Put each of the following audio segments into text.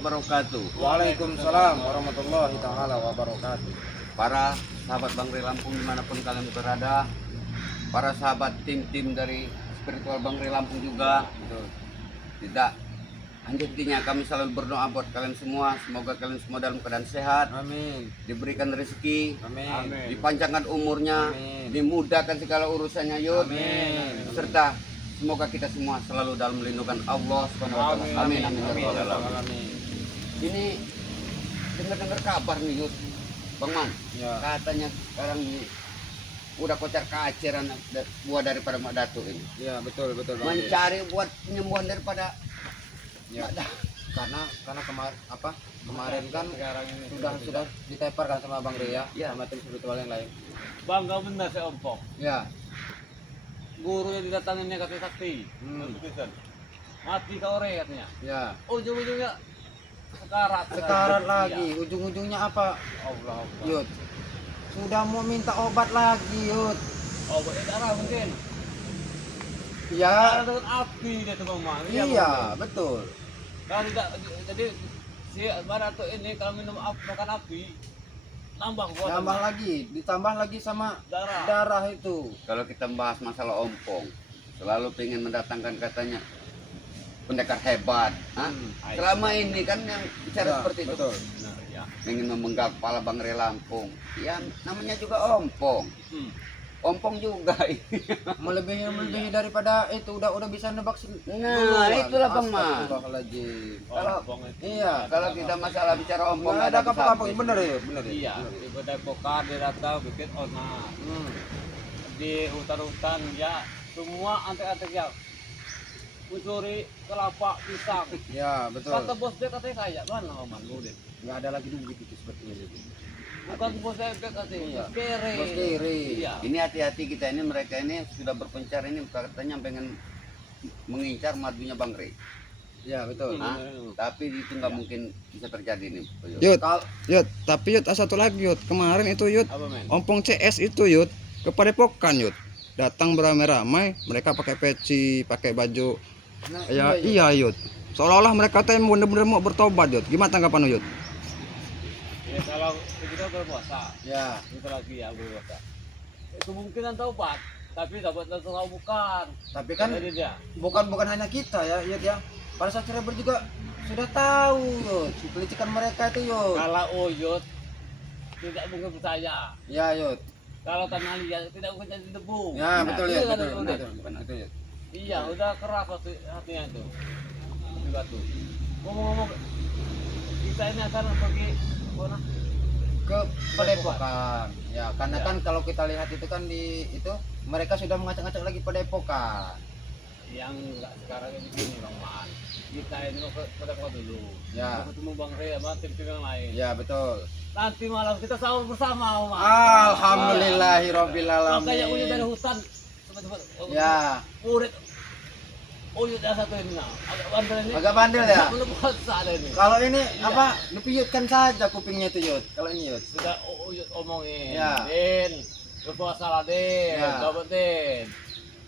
wabarakatuh. Waalaikumsalam warahmatullahi taala wabarakatuh. Para sahabat Bang Ray Lampung dimanapun kalian berada, para sahabat tim-tim dari spiritual Bang Ray Lampung juga, tidak hentinya kami selalu berdoa buat kalian semua. Semoga kalian semua dalam keadaan sehat, Amin. diberikan rezeki, Amin. dipanjangkan umurnya, Amin. dimudahkan segala urusannya yud, Amin. serta semoga kita semua selalu dalam lindungan Allah Subhanahu wa taala. Amin amin ya rabbal alamin. Amin. Ini dengar kabar nih Yud, Bang Man, Ya. katanya sekarang ini udah kocar kaciran buah daripada Mak Datu ini, Ya, betul Bang. mencari buat penyembuhan daripada Ya. Mak Datu. Karena kemarin kan Sekarang ini sudah ditepar kan sama Bang Ria, Ya. sama tim spiritual yang lain. bangga benar saya ompong. Ya, Guru yang didatanginnya kakek sakti. Mati kau re katanya. Ya. Ujung-ujungnya sekarat. Sekarang Iya. lagi ujung-ujungnya apa? Allah. Yud. Sudah mau minta obat lagi, Yud. Oh, darah mungkin. Ya. Darah dengan api dia tuh Bang Man. Iya, betul. Kalau tidak jadi si Barato ini kalau minum makan api nambah kuat. Tambah lagi, ditambah lagi sama Darah. darah itu. kalau kita bahas masalah ompong, selalu pengen mendatangkan katanya pendekar hebat. Hah? Selama ini kan yang bicara Ya, seperti itu, betul. Nah, ya. ingin memenggal kepala Bang Ray Lampung. Ya namanya juga ompong. Ompong juga ini. Melebihi daripada itu udah bisa nebak Nah, itulah Bang Man. Astagfirullahaladzim. Kalau- Ompong itu. Iya, Kalau kita masalah bicara ompong nggak ada kapok-kapok, sampai. bener ya, bener ya. Iya, Bener. di Bedai Pokar dia datang bikin onar. Di hutan-hutan ya semua antek-antek ya mencuri kelapa pisang. Ya, betul. Kata bos dia katanya kaya mana Oman Ludin. Nggak ada lagi duit itu seperti ini. Bukan bos dia katanya Iya. bos kere. Bos kere. Iya. Ini hati-hati kita ini, mereka ini sudah berpencar ini katanya pengen mengincar madunya Bang Ray. Ya, betul. Hah? Tapi itu nggak mungkin bisa terjadi nih. Yud, tapi Yud, satu lagi Yud. Kemarin itu Yud, Apa men? ompong CS itu Yud, ke Padepokan Yud. Datang beramai-ramai, mereka pakai peci, pakai baju. Nah, Ya, iya Yud. Seolah-olah mereka tuh bener-bener mau bertobat Yud. Gimana tanggapan Yud? Ya kalau kita berpuasa, Ya, kita lagi ya berpuasa. Kemungkinan taubat, tapi dapat tahu bukan. tapi kan Jadi dia. bukan hanya kita ya, Yud ya. Para subscriber juga sudah tahu, Yud. Pelicikan mereka itu, Yud. Kalau Uyut tidak mungkin percaya. Ya, Yud. Kalau tanah liat tidak mungkin jadi debu. Ya, betul ya, Iya, betul. kan, Betul, Udin? betul, Yud. Iya, udah keras hatinya itu. Juga tuh. Ngomong-ngomong, kita ini akan pergi mana? Ke Padepokan. Ya, karena kan kalau kita lihat itu kan di itu mereka sudah mengacak-acak lagi Padepokan. Yang enggak sekarang ini begini Bang Man. Kita ini mau ke Padepokan dulu. Ya. Mau ketemu Bang Ray sama tim-tim yang lain. Ya, betul. Nanti malam kita sahur bersama, Om. Alhamdulillahirabbil Makanya Uyut dari alamin. hutan. Cepat-cepat. Ya, Murid Uyut yang satu ini. Agak bandel ini. agak bandel ya. Belum puasa ada ini. Kalau ini Iya. apa? Dipiyutkan saja kupingnya itu, Yud. Kalau ini, Yud. Sudah Uyut omongin. Ya. Din, berpuasa lah Din. Ya. Dapat Din.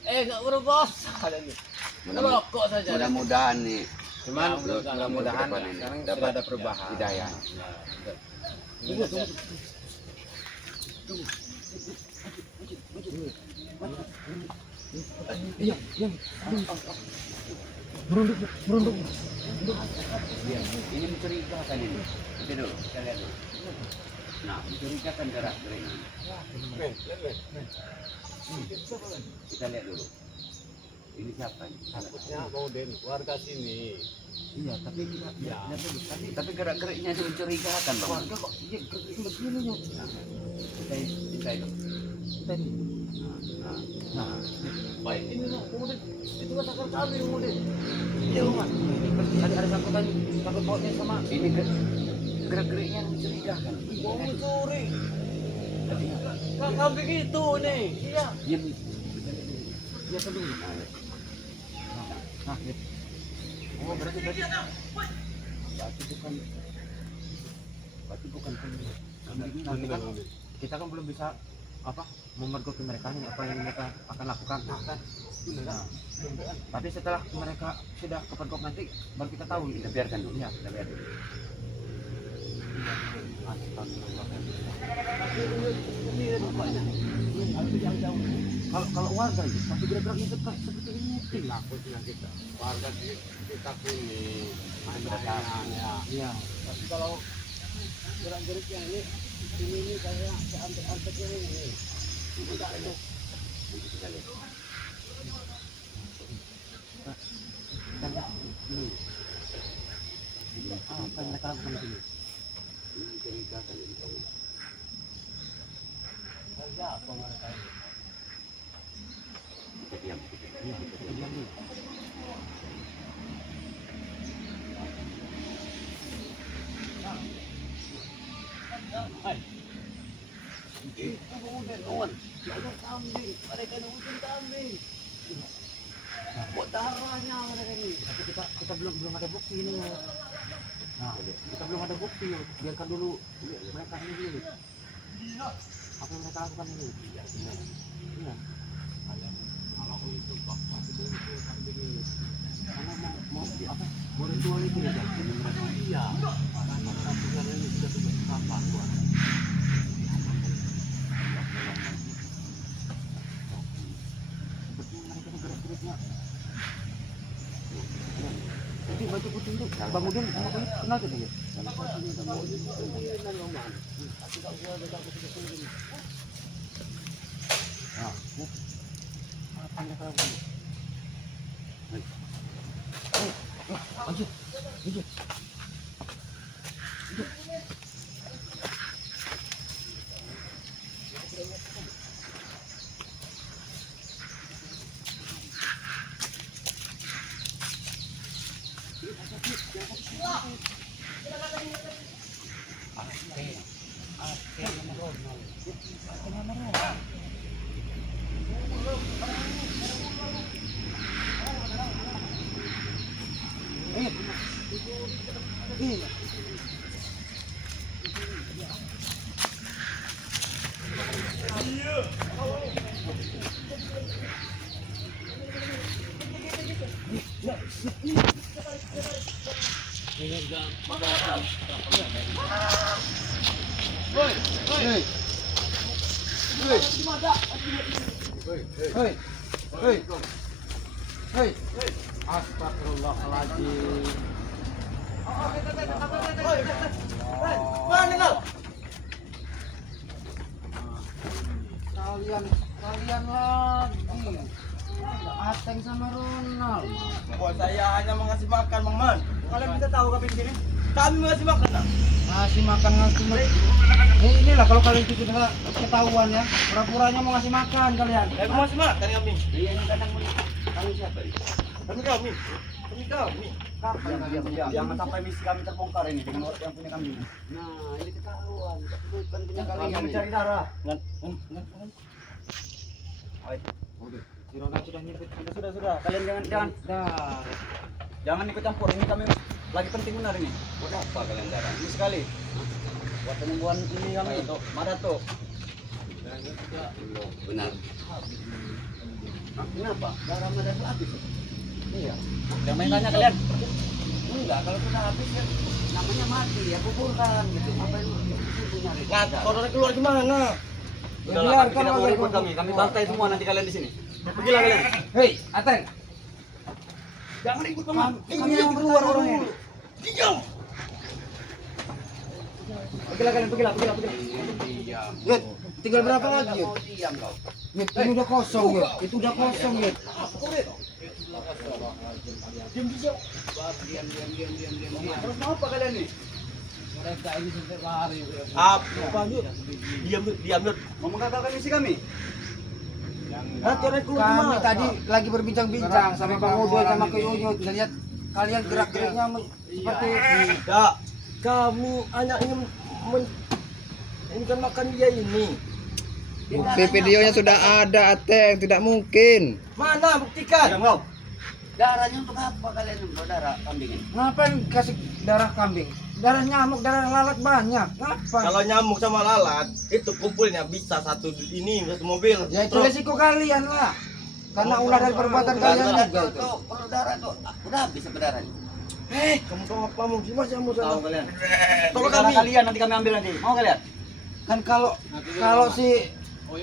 Enggak berpuasa ini. Merokok saja. Mudah-mudahan nih Cuman Ya, mudah-mudahan mudah-mudahan ini sekarang dapat sudah ada perubahan. hidayah. Tunggu, tunggu. Ini mencurigakan ini. Itu dulu, kita lihat dulu. Nah, mencurigakan gerak-gerik ini. Kita lihat dulu. Ini siapa ini? Ya, mau Den, warga sini. Iya, tapi kita Ya. lihat dulu. Tapi gerak-geriknya itu mencurigakan, Bang. Warga kok iya gerak begini, Yud. Kita itu. Nah, Baik, ini loh, kemudian itu katakan kami kemudian. iya, Mas. Tadi ada sangkutan sangkut pautnya sama Ini gerak-geriknya mencurigakan. Mau mencuri. Kakak begitu nih. Iya. Diam. biasa dulu. Nah, Yud. Oh, berarti Berarti bukan nanti kan kita kan belum bisa apa memergoki mereka nih apa yang mereka akan lakukan. Nah, tapi setelah mereka sudah kepergok nanti baru kita tahu. kita biarkan dulu. Ya. Kita biarkan dulu. Kalau warga itu tapi gerak-gerak itu kan seperti ini. Takut dengan kita. Warga kita ini ada ya. Iya. Tapi kalau gerak-geriknya ini kayak antek-antek ini. Tidak itu. Apa yang mereka lakukan di sini? Saja apa mereka ini? Diam dulu. Hai. Itu kemudian kawan. Ada kambing. Mereka nungguin kambing. Buat darahnya mereka ini. Tapi kita belum ada bukti ini. Nah, kita belum ada bukti. Biarkan dulu mereka ini dulu. Apa yang mereka lakukan ini? Iya. Kalau untuk masih itu kambing ini. Karena mau apa? Mau ritual itu ya, Bang? Iya. Karena kambingan ini sudah tidak apa tuan. Seperti mereka ini gerak-geriknya. Itu baju putih itu, Bang Udin, kenal tuh dia? Nah, apa yang mereka lakukan? Lanjut. Hei. Astagfirullahaladzim. Mana kau? Kalian lagi. Ateng sama Ronald. Buat saya hanya mengasih makan, Mang Man. Kalian bisa tahu kami di sini? Kami mengasih makan, nah. Ngasih makan. Inilah kalau kalian itu sudah ketahuan ya. Pura-puranya mau ngasih makan kalian. Saya mau ngasih makan kami. Iya, ini kadang kami siapa ini? Kami. Jangan sampai misi kami terbongkar ini dengan orang yang punya kambing. Nah, ini ketahuan. Bukan punya Kami kalian. mencari darah. Si Ronald sudah nyebut. Sudah. Kalian jangan ikut campur. Ini kami lagi penting benar ini. Buat apa kalian darah? Ini sekali. Buat penyembuhan ini kami itu. Madato. Benar. Kenapa? Darah Madato habis. Iya. Jangan main tanya kalian. Enggak, kalau sudah habis ya namanya mati ya kuburkan gitu. Ngapain nyari? Nah, saudara keluar gimana? Udahlah, kami tidak mau ribut kami bantai semua nanti kalian di sini. Pergilah kalian. Hei, Ateng. Jangan ikut teman. Kami yang keluar orangnya. Diam. Pergilah. Diam. Yud, tinggal berapa lagi, Yud? Mau diam kau. Yud, ini udah kosong, Yud. Itu udah kosong, Yud. Diam. Terus mau apa kalian nih? Mereka ini sampai lari. Apa, Yud? Diam, Yud. Mau menggagalkan misi kami? Kami tadi lagi berbincang-bincang sama Bang Udin sama Ke Yuyut. Lihat kalian gerak-geriknya seperti Tidak. Kamu hanya ingin makan dia ini. Bukti videonya sudah ada, Ateng. Tidak mungkin. Mana buktikan? Diam kau. Darahnya untuk apa kalian untuk darah kambing ini? ngapain kasih darah kambing? Darah nyamuk, darah lalat banyak. Ngapa? Kalau nyamuk sama lalat, itu kumpulnya bisa satu ini, satu mobil. Ya itu Terus, resiko kalian lah. Karena ulah dari perbuatan kalian juga itu. Tuh, perlu darah tuh. Udah habis berdarah. Kamu tahu apa mau sih Mas yang mau Tahu sana? kalian. Tolong Cara kami. kalian nanti kami ambil nanti. Mau kalian? Kan kalau si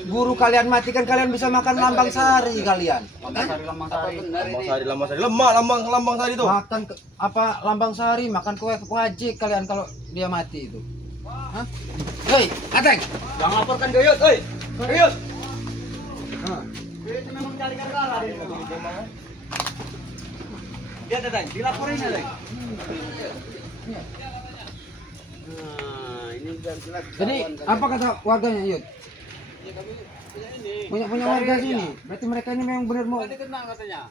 guru kalian mati kan kalian bisa makan lambang sari kalian. Lambang sari, lambang Apa sari. benar ini? Lambang sari. Lemah lambang sari itu. Makan apa lambang sari, makan kue wajib kalian kalau dia mati itu. Hah? Hei, Ateng. Jangan laporkan ke Yud, oi. Yud. Hah. Yud memang cari gara-gara dia memang. Dia datang, dilaporin aja. Nah, ini biar jelas. Jadi apa kata warganya, Yud? Punya warga sini. Berarti mereka ini memang benar mau. Tadi tenang katanya.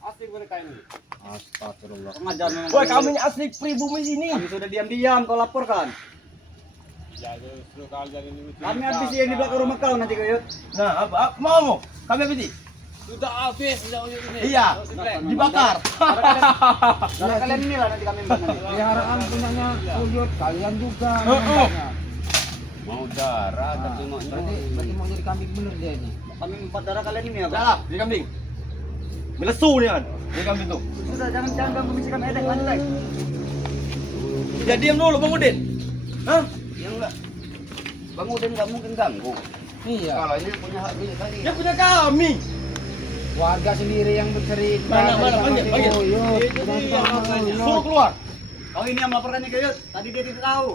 Asli mereka ini. Astagfirullah. Pengajar memang. Woi, kami ini asli pribumi sini. Kami sudah diam-diam kau laporkan. Kami habis yang di belakang rumah kau nanti kau Yud. Nah, apa? Mau? Kami apa sih? Sudah habis, sudah ujung ini. Iya, dibakar. Cara kalian inilah nanti kami ambil nanti. Peliharaan punyanya Uyut, kalian juga. Oh. namanya. Mau darah tapi mau Berarti mau jadi kambing bener dia ini. Kami empat darah kalian ini apa? Salah, dia kambing. Melesu nih kan. Dia kambing tuh. Sudah jangan ganggu misi kami edek lanjut Dek. Ya diam dulu Bang Udin. Hah? yang enggak. Bang Udin nggak mungkin ganggu. Iya. Kalau ini punya hak punya tadi. Dia punya kami. Warga sendiri yang bercerita. Mana, panggil. Uyut. Itu dia makanya. Suruh keluar. Oh ini yang melaporkannya ke Yud. Tadi dia tidak tahu.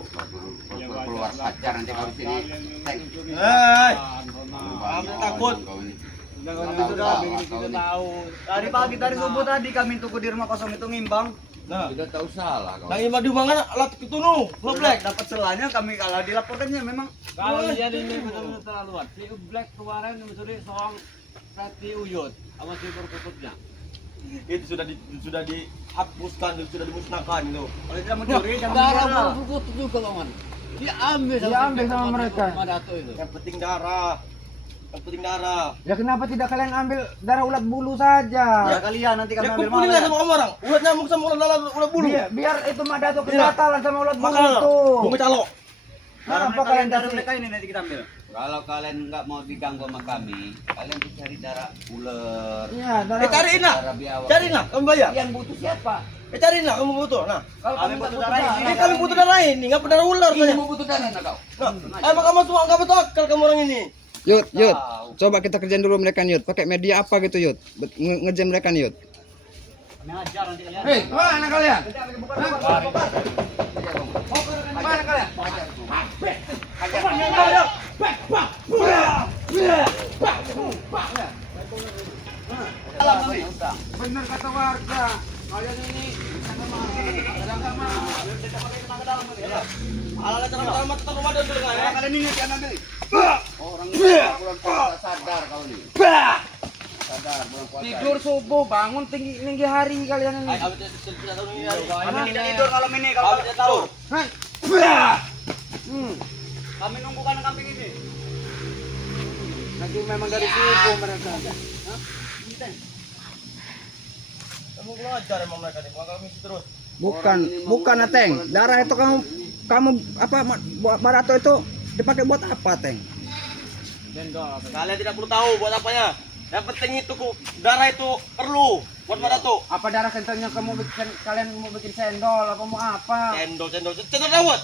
Keluar pacar nanti kau di sini. Teng. Hei. Kamu takut. Sudah tahu. Tadi pagi dari subuh tadi kami tunggu di rumah kosong itu ngimbang. Nah, Sudah tahu salah kau. nang ima diumangan alat ketunu, black. Dapat celahnya kami kalau dilaporkannya memang Kalau dia ini benar-benar terlaluan. Si Black kemarin mencuri seorang Rati Uyut sama si perkututnya. Itu sudah dihapuskan, sudah dimusnahkan itu. kalau tidak mencuri jangan Darah marah. perkutut juga paman. Dia ambil sama mereka. Sama Dato itu. Yang penting darah. Yang penting darah. Ya kenapa tidak kalian ambil darah ulat bulu saja? Ya kalian nanti kami Ya ambil kumpulin lah malam. sama orang. Ulat nyamuk sama ulat bulu. Biar itu mah dato kegatalan sama ulat bulu Makan itu. bunga calo. Apa kalian darah kasih? mereka ini nanti kita ambil. Kalau kalian nggak mau diganggu sama kami, kalian tuh cari darah ular, Iya, darah. Cariin lah. darah biawak. Cariin lah, kamu bayar. Yang butuh siapa? Cariin lah, kamu butuh. Nah, Kalau Kami kami butuh tak darah ini. ini kami butuh darah ini, nggak pernah ular Ini saya. mau butuh darah nak kau? Nah, emang kamu semua nggak betul akal kamu orang ini. Yud, coba kita kerjain dulu mereka Yud. Pakai media apa gitu Yud? Ngerjain mereka Yud. Kami ajar nanti kalian. Hei, mana kalian? Mana kalian? Benar kata warga. Kalian ini nggak mau. Ala cara mata rumah dan dulu ya. Kalian ini jangan ambil. Orang bulan puasa sadar kau nih. Sadar bulan puasa. Tidur subuh, bangun tinggi hari kalian ini. Kami tidak tidur malam ini kalau kalian tidak tahu. Kami nunggu kandang kambing ini. Lagi memang dari subuh mereka. Kamu belajar emang mereka nih, kami terus. Bukan Ateng. Darah itu kamu apa Barato itu dipakai buat apa, Teng? Kalian tidak perlu tahu buat apanya. Yang penting itu darah itu perlu buat Marato. Apa darah kentalnya kalian mau bikin cendol apa mau apa? Cendol dawet.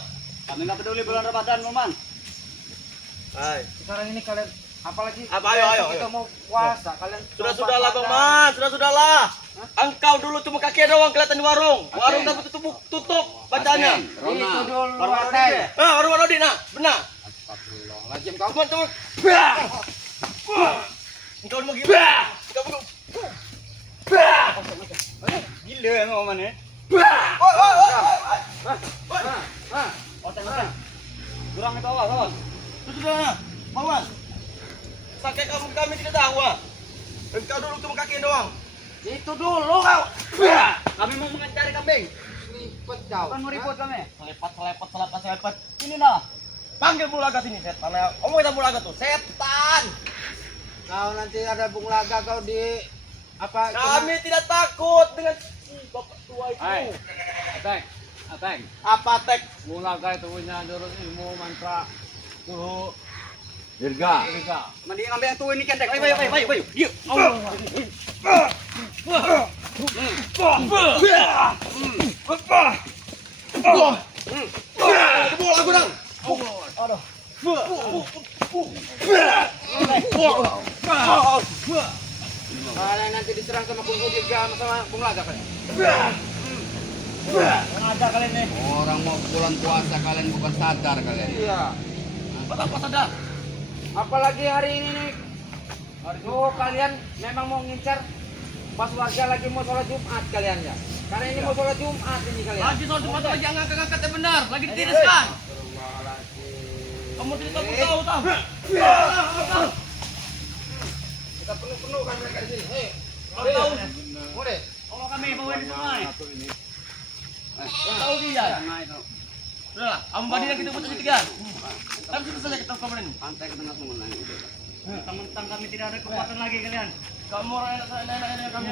Kami nggak peduli bulan Ramadan, Maman. Hai. Sekarang ini kalian apalagi Apa, ayo. kita mau puasa kalian Sudahlah Bang Man, sudahlah. Engkau dulu cuma kaki doang kelihatan di warung. Warung dapat tutup bacanya. Rona. Itu dulu Warung Ateng. Rodi. Warung Rodi nah, benar. Astagfirullahaladzim kau. Teman-teman. Engkau mau gimana? Engkau mau. Gila emang Maman ya. Oteng. Kurang itu awas, awas. Sudah, Maman. Pakai kami tidak tahu. Engkau dulu cuma kaki doang. Itu dulu kau. Kami mau mencari kambing. Ribet kau. Bukan mau ribut kami. Selepat. Ini nah. Panggil Bulaga sini setan. Omong kita Bulaga tuh, setan. Kau nanti ada Bung Laga kau di apa? Kami tidak takut dengan bapak tua itu. Hai. Ateng. Apa tek? Mulaga itu punya jurus ilmu mantra suhu Dirga. Dirga. Mandi ngambil yang tua ini kendek. Ayo. Yuk. Kebol aku dong. Kalian nanti diserang sama Kung Ujik sama Bung Laga kalian. Ada kalian nih. Orang mau bulan puasa kalian bukan sadar kalian. Iya. Apa sadar? Apalagi hari ini nih. Oh, kalian memang mau ngincar pas warga lagi mau sholat Jumat kalian ya. Karena ini mau sholat Jumat ini kalian. Lagi soal tempat lagi angkat-angkat yang benar, lagi ditiriskan. Kamu tidak tahu tahu. Kita penuh-penuh kan mereka di sini. Hei, Tahu. mau deh. Kalau kami bawa di sungai. Satu ini. Tahu dia. Nah, itu. Udah, ambadi kita putus tiga. Kami sudah selesai kita kemarin. Pantai ke tengah semua nah, itu. Tentang kami tidak ada kekuatan lagi kalian. Kamu enak-enak kami.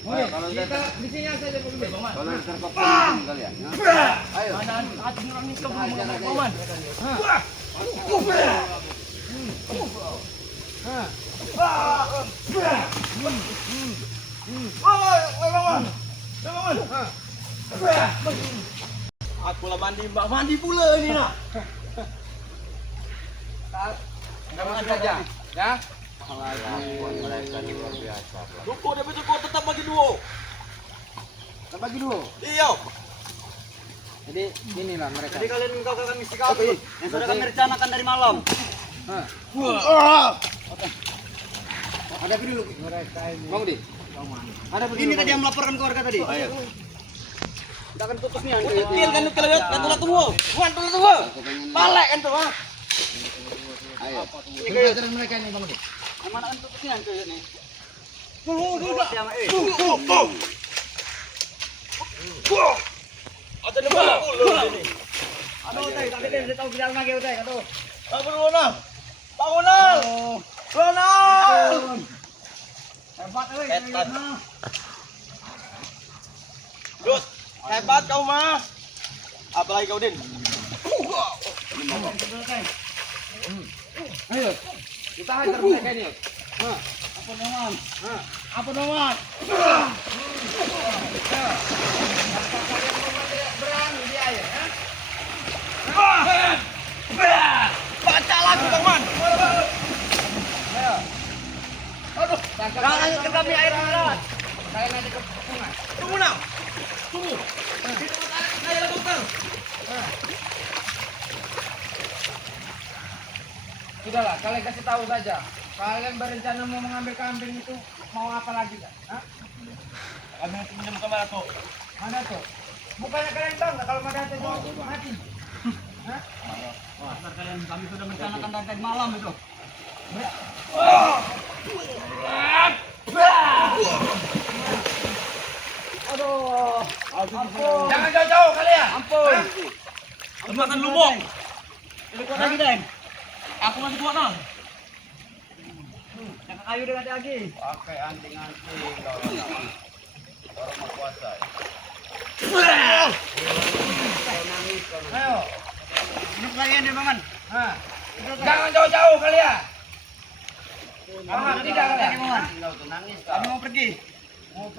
Kalau Kita di sini saja begini. kalau terkop ini kalian. Ya. Ayo. Ada hati nurani kamu, Paman. Aku lah mandi, Mbak mandi pula ini nak. Kamu saja, ya. Mereka luar biasa. Duko dia betul tetap bagi duo. Kita bagi dulu. Iya. Jadi inilah mereka. Jadi kalian menggagalkan misi kami yang sudah kami rencanakan dari malam. Ada dulu mereka ini. Bang Di. Ada Ini tadi yang melaporkan keluarga tadi. Ayo. Kita akan putus nih. Kecil kan kalian kan tuh tunggu. Bukan tuh tunggu. Balik kan tuh. Ayo. Ini kayak mereka ini Bang Di. Mana kan putusnya kan ini. Ada nama ini. Aduh, tadi dia tahu bilang lagi udah aduh. Bangunan. Bangunan. Bangunan. Hebat euy. Dut, hebat kau mah. Apalagi kau Din. Ayo. Kita hajar mereka ini. Apa naman? Apa naman? Berani dia ya. Baca lagu Paman. Jangan ke kami air mengalat. Saya nanti ke sungai. Tunggu nak. Tunggu. Saya dokter. Sudahlah, kalian kasih tahu saja. Kalian berencana mau mengambil kambing itu mau apa lagi kan? Hah? Kami nanti pinjam kamera tuh. Mana tuh? Bukannya kalian bangga kalau ada itu mati? Hah? Dasar kalian kami sudah merencanakan dari malam itu. Aduh. Jangan jauh-jauh kalian. Ampun. Tempatan lubang. Ini kuat lagi deh. Aku masih kuat nah. Yang kayu dengan lagi. Pakai anting-anting orang mau puasa. Ayo. Ini kalian deh Paman. Hah. Jangan jauh-jauh kalian. Paham tidak kalian? Tinggal tuh nangis Kami kau. mau pergi. Mau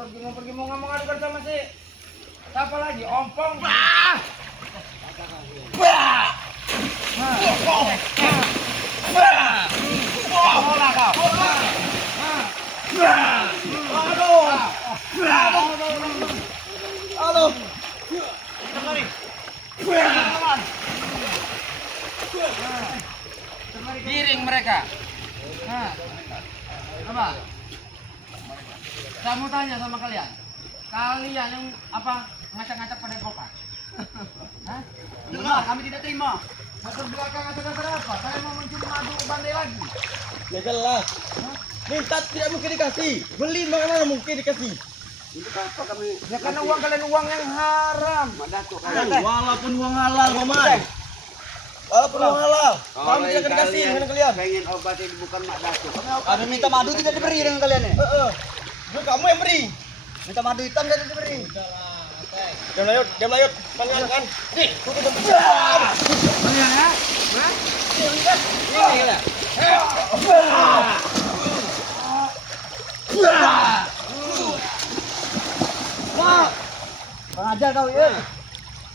ngadu-ngadu sama si siapa lagi? Ompong. Halo. Kita mari. Giring mereka. Nah, apa? Saya mau tanya sama kalian. Kalian yang apa ngacak-ngacak pada pokan? Hah? Enggak, kami tidak terima. Motor belakang atau apa? Saya mau mencuri madu bandai lagi. Ya jelas. Minta tidak mungkin dikasih. Beli bagaimana mungkin dikasih? Ya karena uang kalian uang yang haram. Walaupun uang halal, Paman. Walaupun uang halal. Kami tidak akan dikasih dengan kalian. Pengen obat ini bukan mak datuk. Kami minta madu tidak diberi dengan kalian ya? Kamu yang beri. Minta madu hitam tidak diberi. Diam layut, diam layut. Kan kan. Nih, tuh tuh. Kalian ya? Hah? Ini ya. Pengajar kau ya.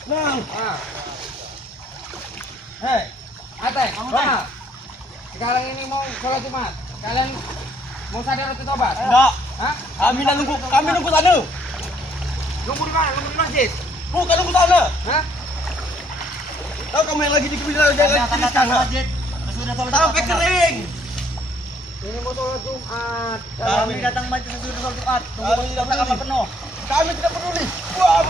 Nang. Ah. Hei. Ateng, Ronald. Sekarang ini mau sholat Jumat. Kalian mau sadar atau tobat? Enggak. Hah? Kami nunggu sana. Nunggu di mana? Nunggu di masjid. Bukan nunggu sana. Hah? Tahu kamu yang lagi di kebilang jangan tuliskan. Sampai kering. Ini mau sholat Jumat. Kami datang masjid sesudah sholat Jumat. Kami tidak peduli. penuh. Kami tidak peduli. Wah.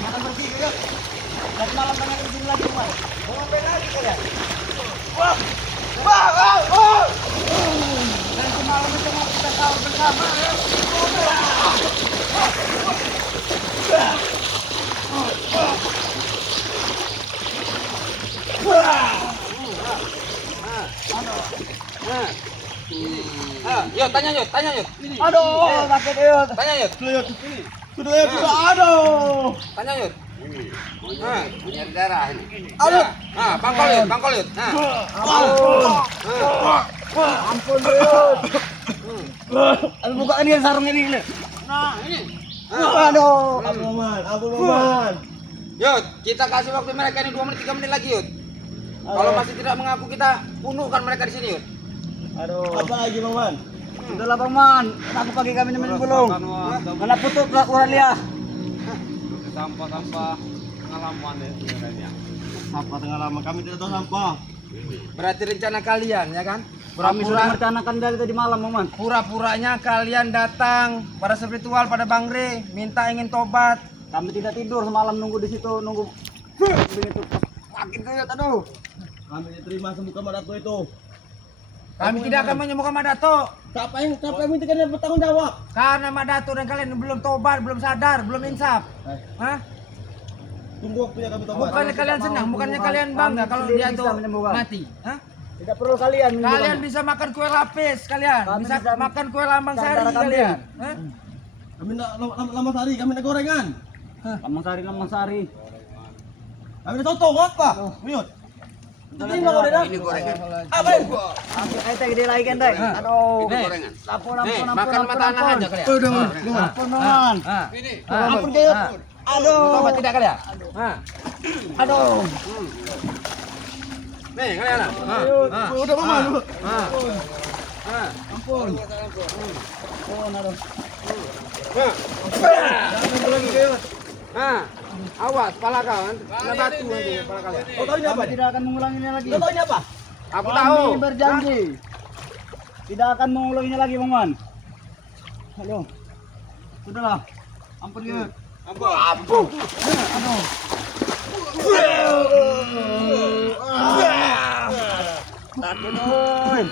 Makan bersih ya. Nanti malam banyak di sini lagi, Mas. Mau ngapain lagi kalian? Wah. Wah. Wah. Nanti malam itu mau kita sahur bersama ya. Yuk, tanya Yud. Aduh, sakit ya. Tanya Yud. Sudah ya, sudah. Aduh. Tanya Yud. Punya darah ini. Aduh. Nah, bangkol Yud. Nah. Ampun, Yud. Aduh, buka ini sarung ini. Nah, ini. Aduh. Ampun, Maman. Yud, kita kasih waktu mereka ini 2 menit 3 menit lagi Yud. Kalau masih tidak mengaku kita bunuhkan mereka di sini Yud. Aduh. Apa lagi, Maman? Sudahlah, Paman. Aku pagi kami nemenin belum. Mana putuk lah kurang dia. Sampah-sampah pengalaman ya sebenarnya. Sampah tengah lama kami tidak tahu sampah. Berarti rencana kalian ya kan? Kami sudah merencanakan dari tadi malam, Paman. Pura-puranya kalian datang pada spiritual pada Bang Re, minta ingin tobat. Kami tidak tidur semalam nunggu di situ, nunggu. Begitu. Sakit Yud, aduh. Kami diterima semuka Madato itu. Kami tidak akan menyembuhkan Madato Siapa yang minta kalian bertanggung jawab? karena Madato dan kalian belum tobat, belum sadar, belum insaf. Hah? Tunggu waktunya kami tobat. Bukannya kalian senang, bukannya kalian bangga kalau dia itu mati. Hah? Tidak perlu kalian. Kalian bisa makan kue lapis, kalian Kami bisa bisa makan kue lambang sari darah kambing. kalian. Hah? Kami nak lama sari, kami nak gorengan. Lamang sari. Kami nak soto apa? Muyut. Ini mau dah. Ini gorengan. Apa? Ayo teh gede lagi kan, teh. Aduh. Ini gorengan. Ampun, Nih, ampun, makan ampun, mata anak ampun. aja kalian. Ampun, Paman. Ini. Ampun, Yud. Aduh. Tobat tidak kalian? Hah? Aduh. Nih, kalian. Udah Maman. Ampun, aduh. Awas, kepala kau kena batu nanti kepala kalian. Kau tahu ini apa? Kami tidak akan mengulanginya lagi. Kau tahu ini apa? Aku Kami tahu. berjanji. Tidak akan mengulanginya lagi, Paman. Halo. Sudahlah. Ampun, Yud. Ampun. Aduh. Sakit, oi.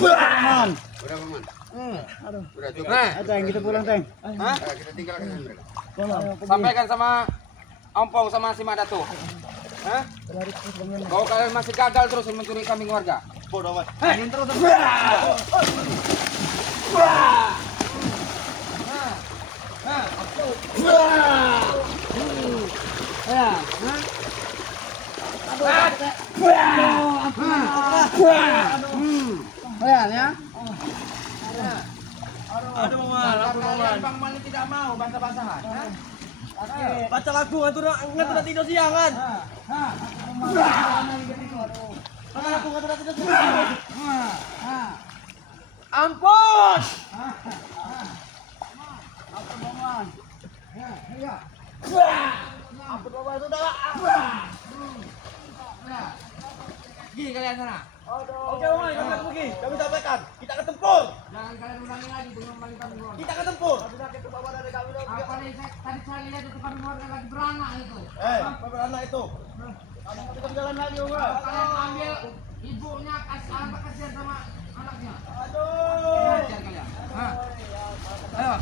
Paman. Udah, Paman. Aduh. Udah cukup. Nah, Ayo, Teng, kita pulang, Teng. hah? Kita tinggalkan mereka. Ayo, pergi. Sampaikan sama Ompong sama si Madato. Hah? Kalau kalian masih gagal terus mencuri kambing warga. Bodoh amat. Angin terus. Ya. Ya. Aduh Maman, aduh Maman. Bang Mali tidak mau basa-basahan. Baca lagu ngantur tidur siangan. Baca lagu ngantur tidur siangan. Ampun. Ampun, Paman, sudah. Pergi kalian sana. Oke Maman, kami akan pergi. Kami sampaikan. Kita akan tempur. Jangan kalian ulangi lagi dengan Mali kambing warga. Kita akan tempur. Apa nih? Tadi saya lihat itu kambing warga lagi beranak itu. Apa anak itu? Kita jalan lagi, Maman. Kalian ambil ibunya, kasih anak kasihan sama anaknya. Aduh. Ajar kalian. Hah? Ayo.